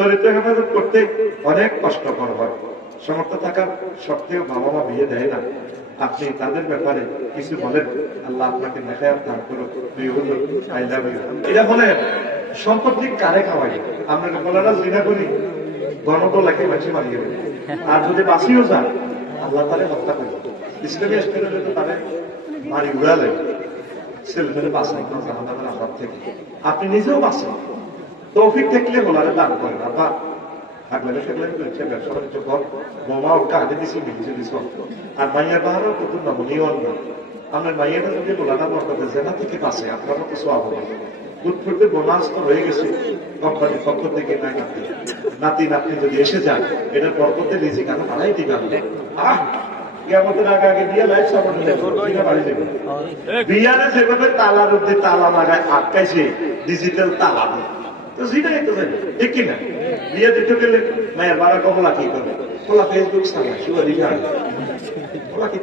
চরিত্র হেফাজত করতে অনেক কষ্টকর হয়। সমর্থ থাকার সত্ত্বেও বাবা মা বিয়ে দেয় না, আপনি তাদের ব্যাপারে কিছু বলেন, আল্লাহ আপনাকে নেখায়াত দান করুন। I love you. এটা বলে সম্পত্তি কারে খাওয়াই? আপনাকে বলারা জিনা করি গণতলাকে বাঁচিয়ে মারিয়ে দেবে, আর যদি বাঁচিয়েও যান আল্লাহ তারে হত্যা করবে। ইসলামী স্টেটে তো তাদের মারি উড়ালে ছেলেদের বাঁচাই জাহান্নামের আযাব থেকে। আপনি নিজেও বাঁচেন, তৌফিক থাকলে বলারে দান করেন। আবার থাকলে থাকলে ব্যবসা বাণিজ্য কর, বোমা ওকে আগে দিছি মিলিয়ে দিছ, আর মাইয়ার বাহারও কত নমনীয় না। আপনার মাইয়াটা যদি বলাটা মর্যাদা জেনা থেকে বাঁচে, আপনার মতো সওয়াব হবে। উৎফুটে বোনাস তো হয়ে গেছে কোম্পানির পক্ষ থেকে, নাতি নাতনি যদি এসে যায় এটার পরবর্তী রিজিক আরো বাড়াই দিবে। কিয়ামতের আগে আগে বিয়ে লাইফ সাপোর্ট বাড়ি যাবে। বিয়ারে যেভাবে তালার অব্দি তালা লাগায় আটকাইছে ডিজিটাল তালা, তো সেটাই তো ঠিক কিনা? বিয়ে দিতে গেলে মায়ের বাড়া কমলা কি করবে? কমলা ফেসবুক চালায়, শুভ দিঘা কমলা কি